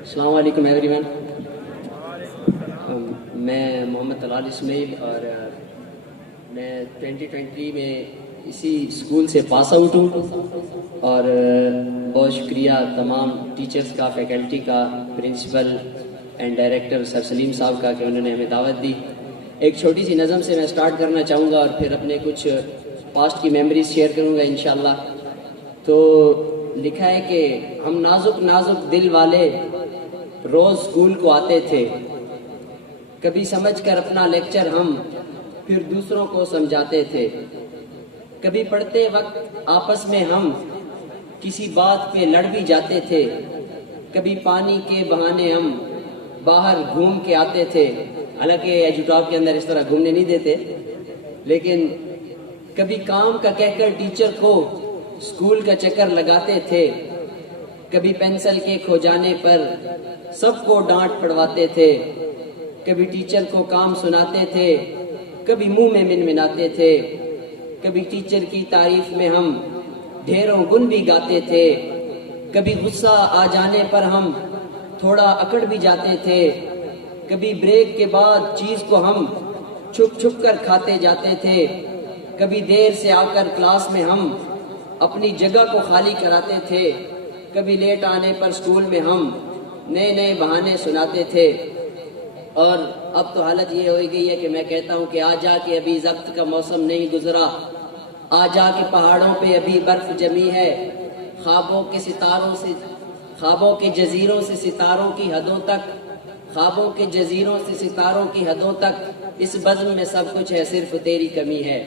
السلام علیکم every one. میں محمد طلال اسماعیل اور میں 2020 میں اسی اسکول سے پاس آؤٹ ہوں. اور بہت شکریہ تمام ٹیچرز کا، فیکلٹی کا، پرنسپل اینڈ ڈائریکٹر سر سلیم صاحب کا کہ انہوں نے ہمیں دعوت دی. ایک چھوٹی سی نظم سے میں سٹارٹ کرنا چاہوں گا اور پھر اپنے کچھ پاسٹ کی میموریز شیئر کروں گا انشاءاللہ. تو لکھا ہے کہ ہم نازک نازک دل والے روز اسکول کو آتے تھے، کبھی سمجھ کر اپنا لیکچر ہم پھر دوسروں کو سمجھاتے تھے. کبھی پڑھتے وقت آپس میں ہم کسی بات پہ لڑ بھی جاتے تھے. کبھی پانی کے بہانے ہم باہر گھوم کے آتے تھے. حالانکہ ایجوٹاپ کے اندر اس طرح گھومنے نہیں دیتے، لیکن کبھی کام کا کہہ کر ٹیچر کو اسکول کا چکر لگاتے تھے. کبھی پینسل کے کھو جانے پر سب کو ڈانٹ پڑواتے تھے. کبھی ٹیچر کو کام سناتے تھے، کبھی منہ میں منمناتے تھے. کبھی ٹیچر کی تعریف میں ہم ڈھیروں گن بھی گاتے تھے. کبھی غصہ آ جانے پر ہم تھوڑا اکڑ بھی جاتے تھے. کبھی بریک کے بعد چیز کو ہم چھپ چھپ کر کھاتے جاتے تھے. کبھی دیر سے آ کر کلاس میں ہم اپنی جگہ کو خالی کراتے تھے. کبھی لیٹ آنے پر اسکول میں ہم نئے نئے بہانے سناتے تھے. اور اب تو حالت یہ ہو گئی ہے کہ میں کہتا ہوں کہ آ جا کے ابھی ضبط کا موسم نہیں گزرا، آ جا کے پہاڑوں پہ ابھی برف جمی ہے. خوابوں کے ستاروں سے، خوابوں کے جزیروں سے ستاروں کی حدوں تک، خوابوں کے جزیروں سے ستاروں کی حدوں تک، اس بزم میں سب کچھ ہے صرف تیری کمی ہے.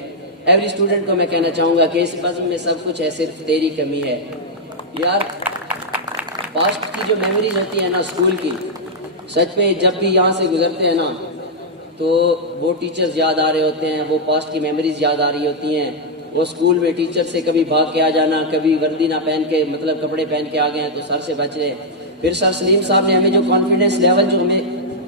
ایوری اسٹوڈنٹ کو میں کہنا چاہوں گا کہ اس بزم میں سب کچھ ہے صرف تیری کمی ہے. یار پاسٹ کی جو میموریز ہوتی ہیں نا اسکول کی، سچ میں جب بھی یہاں سے گزرتے ہیں نا تو وہ ٹیچرز یاد آ رہے ہوتے ہیں، وہ پاسٹ کی میموریز یاد آ رہی ہوتی ہیں. وہ اسکول میں ٹیچر سے کبھی بھاگ کے آ جانا، کبھی وردی نہ پہن کے، مطلب کپڑے پہن کے آ گئے ہیں تو سر سے بچ رہے. پھر سر سلیم صاحب نے ہمیں جو کانفیڈنس لیول جو ہمیں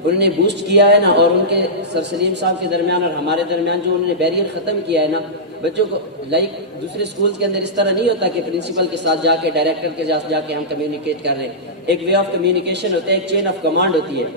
انہوں نے بوسٹ کیا ہے نا، اور ان کے سر سلیم صاحب کے درمیان اور ہمارے درمیان جو انہوں نے بیریئر ختم کیا ہے نا بچوں کو، لائک دوسرے اسکولز کے اندر اس طرح نہیں ہوتا کہ پرنسپل کے ساتھ جا کے، ڈائریکٹر کے ساتھ جا کے ہم کمیونیکیٹ کر رہے ہیں. ایک وے آف کمیونیکیشن ہوتا ہے، ایک چین آف کمانڈ ہوتی ہے.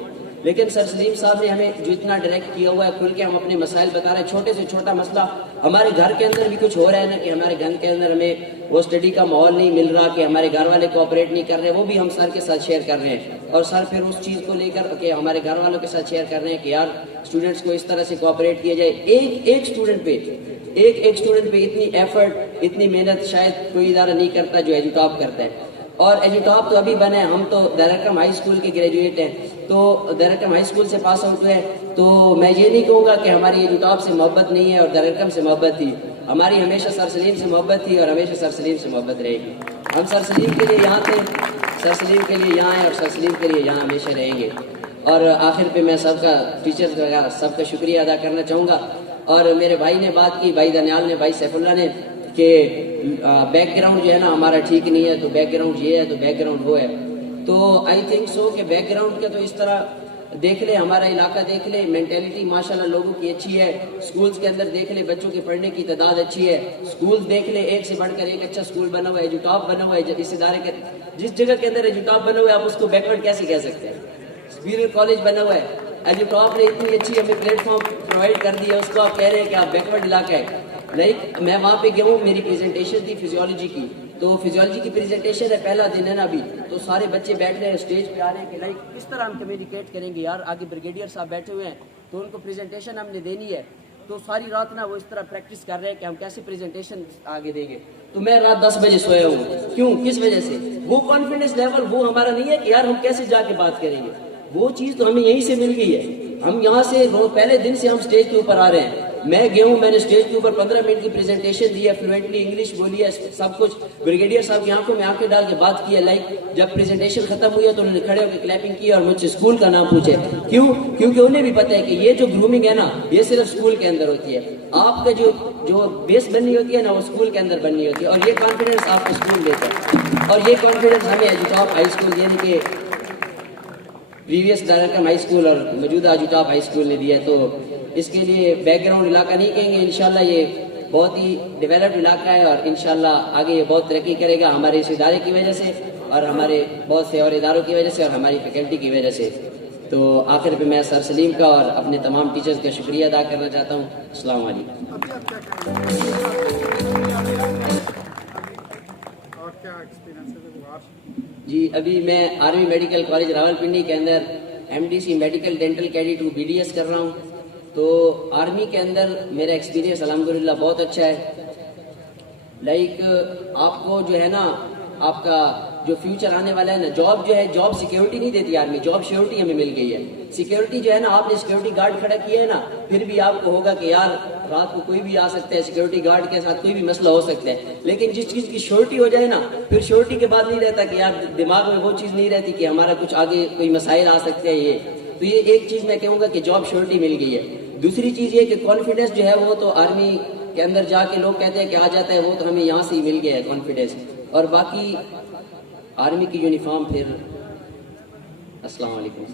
لیکن سر سلیم صاحب نے ہمیں جو اتنا ڈائریکٹ کیا ہوا ہے، کھل کے ہم اپنے مسائل بتا رہے ہیں. چھوٹے سے چھوٹا مسئلہ ہمارے گھر کے اندر بھی کچھ ہو رہا ہے نا، کہ ہمارے گھر کے اندر ہمیں وہ اسٹڈی کا ماحول نہیں مل رہا، کہ ہمارے گھر والے کوآپریٹ نہیں کر رہے، وہ بھی ہم سر کے ساتھ شیئر کر رہے ہیں. اور سر پھر اس چیز کو لے کر کہ ہمارے گھر والوں کے ساتھ شیئر کر رہے ہیں کہ یار اسٹوڈنٹس کو اس طرح سے کوآپریٹ کیا جائے. ایک اسٹوڈنٹ پہ اتنی ایفرٹ، اتنی محنت شاید کوئی ادارہ نہیں کرتا جو ایجوٹاپ کرتا ہے. اور ایجوٹاپ تو ابھی بنا ہے، ہم تو دارالکرم ہائی اسکول کے گریجویٹ ہیں، تو دارالکرم ہائی اسکول سے پاس آؤٹ ہوئے. تو میں یہ نہیں کہوں گا کہ ہماری ایجوٹاپ سے محبت نہیں ہے اور دارالکرم سے محبت تھی. ہماری ہمیشہ سر سلیم سے محبت تھی اور ہمیشہ سر سلیم سے محبت رہے گی. ہم سر سلیم کے لیے یہاں تھے، سر سلیم کے لیے یہاں ہیں اور سر سلیم کے لیے یہاں ہمیشہ رہیں گے. اور آخر پہ میں سب کا، ٹیچرز وغیرہ سب کا شکریہ ادا کرنا چاہوں گا. اور میرے بھائی نے بات کی، بھائی دانیال نے، بھائی سیف اللہ نے، کہ بیک گراؤنڈ جو ہے نا ہمارا ٹھیک نہیں ہے، تو بیک گراؤنڈ یہ ہے تو بیک گراؤنڈ وہ ہے. تو آئی تھنک سو کہ بیک گراؤنڈ کا تو اس طرح دیکھ لے، ہمارا علاقہ دیکھ لے، مینٹیلٹی ماشاءاللہ لوگوں کی اچھی ہے. اسکولز کے اندر دیکھ لے، بچوں کے پڑھنے کی تعداد اچھی ہے. اسکولز دیکھ لے، ایک سے بڑھ کر ایک اچھا اسکول بنا ہوا ہے، ایجوٹاپ بنا ہوا ہے. اس ادارے کے جس جگہ کے اندر ایجوٹاپ بنا ہوا ہے آپ اس کو بیکورڈ کیسے کہہ سکتے ہیں؟ سپیریئر کالج بنا ہوا ہے، ایجوٹاپ نے اتنی اچھی ہمیں پلیٹ فارم پرووائڈ کر دیا، اس کو آپ کہہ رہے ہیں کہ آپ بیکورڈ علاقہ ہے. لائک میں وہاں پہ گیا ہوں، میری پریزنٹیشن تھی فزیولوجی کی، تو فزیولوجی کی پریزنٹیشن ہے، پہلا دن ہے نا ابھی، تو سارے بچے بیٹھ رہے ہیں اسٹیج پہ آ رہے ہیں کہ لائک کس طرح ہم کمیونیکیٹ کریں گے. یار آگے بریگیڈیئر صاحب بیٹھے ہوئے ہیں تو ان کو پریزنٹیشن ہم نے دینی ہے. تو ساری رات نا وہ اس طرح پریکٹس کر رہے ہیں کہ ہم کیسے پریزنٹیشن آگے دیں گے. تو میں رات 10 بجے سویا ہوں. کیوں؟ کس وجہ سے؟ وہ کانفیڈنس لیول وہ ہمارا نہیں ہے کہ یار ہم کیسے جا کے بات کریں گے. وہ چیز تو ہمیں یہیں سے مل گئی ہے. ہم یہاں سے پہلے دن سے ہم اسٹیج کے اوپر آ رہے ہیں. میں گیا ہوں، میں نے اسٹیج کے اوپر 15 منٹ کی پریزنٹیشن دی ہے، فلوئنٹلی انگلش بولی ہے، سب کچھ. بریگیڈیئر صاحب کی آنکھوں میں آنکھیں ڈال کے بات کی ہے. لائک جب پریزنٹیشن ختم ہوئی ہے تو انہوں نے کھڑے ہو کے کلیپنگ کی اور مجھ سے اسکول کا نام پوچھے. کیوں؟ کیونکہ انہیں بھی پتہ ہے کہ یہ جو گرومنگ ہے نا یہ صرف اسکول کے اندر ہوتی ہے. آپ کا جو بیس بننی ہوتی ہے نا وہ اسکول کے اندر بننی ہوتی ہے، اور یہ کانفیڈنس آپ کو اسکول دیتا ہے. اور یہ کانفیڈنس ہمیں ایجوٹاپ ہائی اسکول یعنی کہ پریویس دارالکرم ہائی اسکول اور موجودہ ایجوٹاپ ہائی اسکول نے دیا ہے. تو اس کے لیے بیک گراؤنڈ علاقہ نہیں کہیں گے، انشاءاللہ یہ بہت ہی ڈیولپڈ علاقہ ہے اور انشاءاللہ آگے یہ بہت ترقی کرے گا ہمارے اس ادارے کی وجہ سے. اور ہمارے بہت سے اور اداروں کی وجہ سے اور ہماری فیکلٹی کی وجہ سے. تو آخر پہ میں سر سلیم کا اور اپنے تمام ٹیچرز کا شکریہ ادا کرنا چاہتا ہوں. السلام علیکم. جی ابھی میں آرمی میڈیکل کالج راولپنڈی کے اندر MDC medical dental cadet BDS کر رہا ہوں. تو آرمی کے اندر میرا ایکسپیرینس الحمدللہ بہت اچھا ہے. لائک آپ کو جو ہے نا آپ کا جو فیوچر آنے والا ہے نا، جاب جو ہے، جاب سیکیورٹی نہیں دیتی آرمی، جاب سیکیورٹی ہمیں مل گئی ہے. سیکیورٹی جو ہے نا، آپ نے سیکیورٹی گارڈ کھڑا کیا ہے نا، پھر بھی آپ کو ہوگا کہ یار رات کو کوئی بھی آ سکتا ہے، سیکیورٹی گارڈ کے ساتھ کوئی بھی مسئلہ ہو سکتا ہے. لیکن جس چیز کی شیورٹی ہو جائے نا، پھر شیورٹی کے بعد نہیں رہتا کہ یار دماغ میں وہ چیز نہیں رہتی کہ ہمارا کچھ آگے کوئی مسائل آ سکتے ہیں. تو یہ ایک چیز میں کہوں گا کہ جاب شیورٹی مل گئی ہے. دوسری چیز یہ کہ کانفیڈنس جو ہے وہ تو آرمی کے اندر جا کے لوگ کہتے ہیں کہ آ جاتا ہے، وہ تو ہمیں یہاں سے ہی مل گیا ہے کانفیڈنس. اور باقی آرمی کی یونیفارم پھر السلام علیکم.